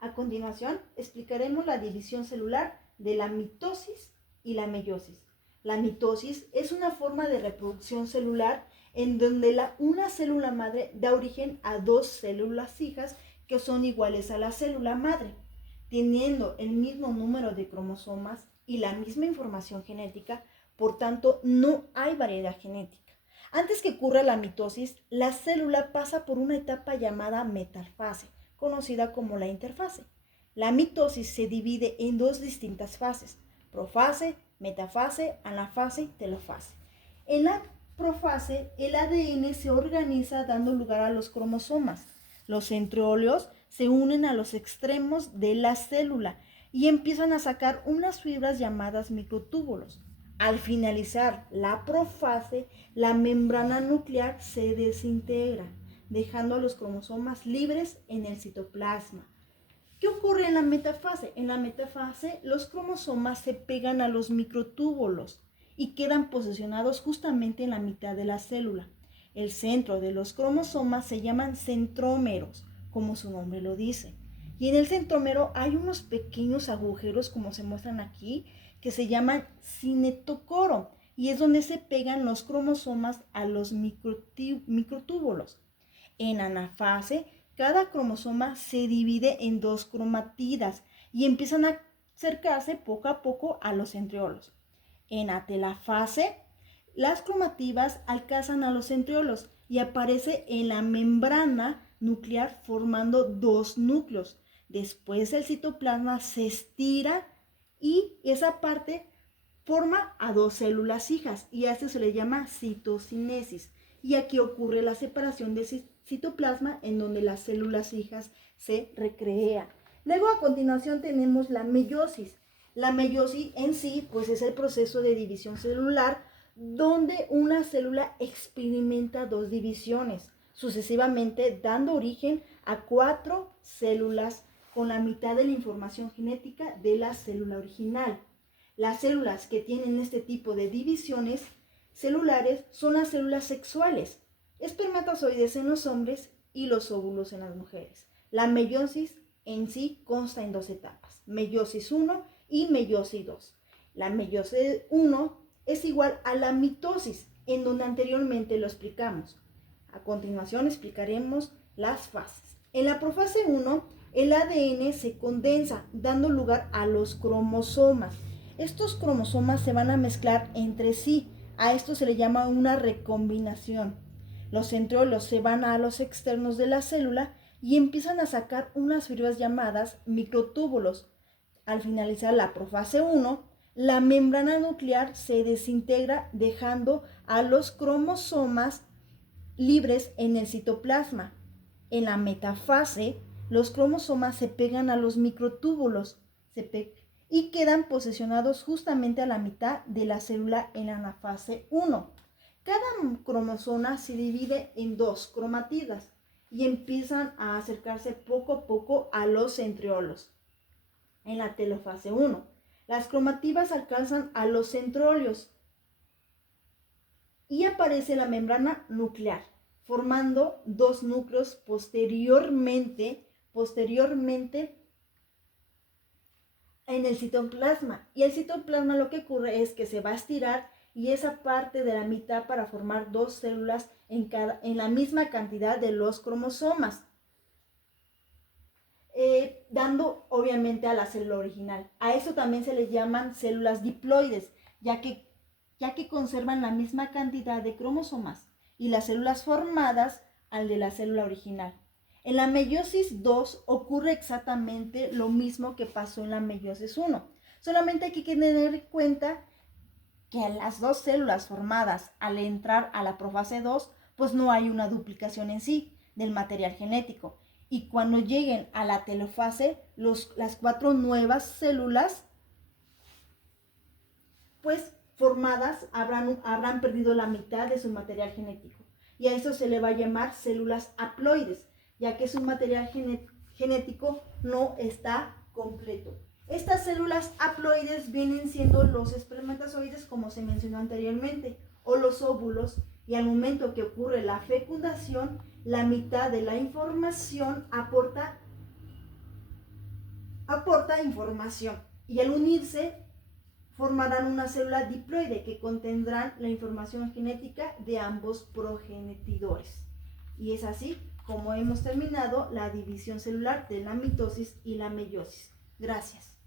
A continuación, explicaremos la división celular de la mitosis y la meiosis. La mitosis es una forma de reproducción celular en donde una célula madre da origen a dos células hijas que son iguales a la célula madre, teniendo el mismo número de cromosomas y la misma información genética, por tanto, no hay variedad genética. Antes que ocurra la mitosis, la célula pasa por una etapa llamada metafase, conocida como la interfase. La mitosis se divide en dos distintas fases: profase, metafase, anafase y telofase. En la profase, el ADN se organiza dando lugar a los cromosomas. Los centriolos se unen a los extremos de la célula y empiezan a sacar unas fibras llamadas microtúbulos. Al finalizar la profase, la membrana nuclear se desintegra, dejando a los cromosomas libres en el citoplasma. ¿Qué ocurre en la metafase? En la metafase, los cromosomas se pegan a los microtúbulos y quedan posicionados justamente en la mitad de la célula. El centro de los cromosomas se llaman centrómeros, como su nombre lo dice. Y en el centrómero hay unos pequeños agujeros, como se muestran aquí, que se llaman cinetocoro, y es donde se pegan los cromosomas a los microtúbulos. En anafase, cada cromosoma se divide en dos cromatidas y empiezan a acercarse poco a poco a los centriolos. En atelafase, las cromativas alcanzan a los centriolos y aparece en la membrana nuclear formando dos núcleos. Después el citoplasma se estira y esa parte forma a dos células hijas y a esto se le llama citocinesis. Y aquí ocurre la separación de citoplasma en donde las células hijas se recrean. Luego a continuación tenemos la meiosis. La meiosis en sí pues es el proceso de división celular donde una célula experimenta dos divisiones, sucesivamente dando origen a 4 células con la mitad de la información genética de la célula original. Las células que tienen este tipo de divisiones celulares son las células sexuales, espermatozoides en los hombres y los óvulos en las mujeres. La meiosis en sí consta en dos etapas, meiosis 1 y meiosis 2. La meiosis 1 es igual a la mitosis, en donde anteriormente lo explicamos. A continuación explicaremos las fases. En la profase 1, el ADN se condensa, dando lugar a los cromosomas. Estos cromosomas se van a mezclar entre sí. A esto se le llama una recombinación. Los centriolos se van a los externos de la célula y empiezan a sacar unas fibras llamadas microtúbulos. Al finalizar la profase 1, la membrana nuclear se desintegra dejando a los cromosomas libres en el citoplasma. En la metafase, los cromosomas se pegan a los microtúbulos y quedan posicionados justamente a la mitad de la célula en la anafase 1. Cada cromosoma se divide en dos cromatidas y empiezan a acercarse poco a poco a los centriolos. En la telofase 1, las cromativas alcanzan a los centriolos y aparece la membrana nuclear, formando dos núcleos posteriormente en el citoplasma. Y el citoplasma lo que ocurre es que se va a estirar y esa parte de la mitad para formar dos células en la misma cantidad de los cromosomas, dando obviamente a la célula original. A eso también se le llaman células diploides, ya que conservan la misma cantidad de cromosomas y las células formadas al de la célula original. En la meiosis 2 ocurre exactamente lo mismo que pasó en la meiosis 1. Solamente hay que tener en cuenta que a las dos células formadas al entrar a la profase 2, pues no hay una duplicación en sí del material genético. Y cuando lleguen a la telofase, las 4 nuevas células, pues formadas, habrán perdido la mitad de su material genético. Y a eso se le va a llamar células haploides, ya que su material genético no está completo. Estas células haploides vienen siendo los espermatozoides, como se mencionó anteriormente, o los óvulos, y al momento que ocurre la fecundación, la mitad de la información aporta aporta información y al unirse formarán una célula diploide que contendrán la información genética de ambos progenitores. Y es así como hemos terminado la división celular de la mitosis y la meiosis. Gracias.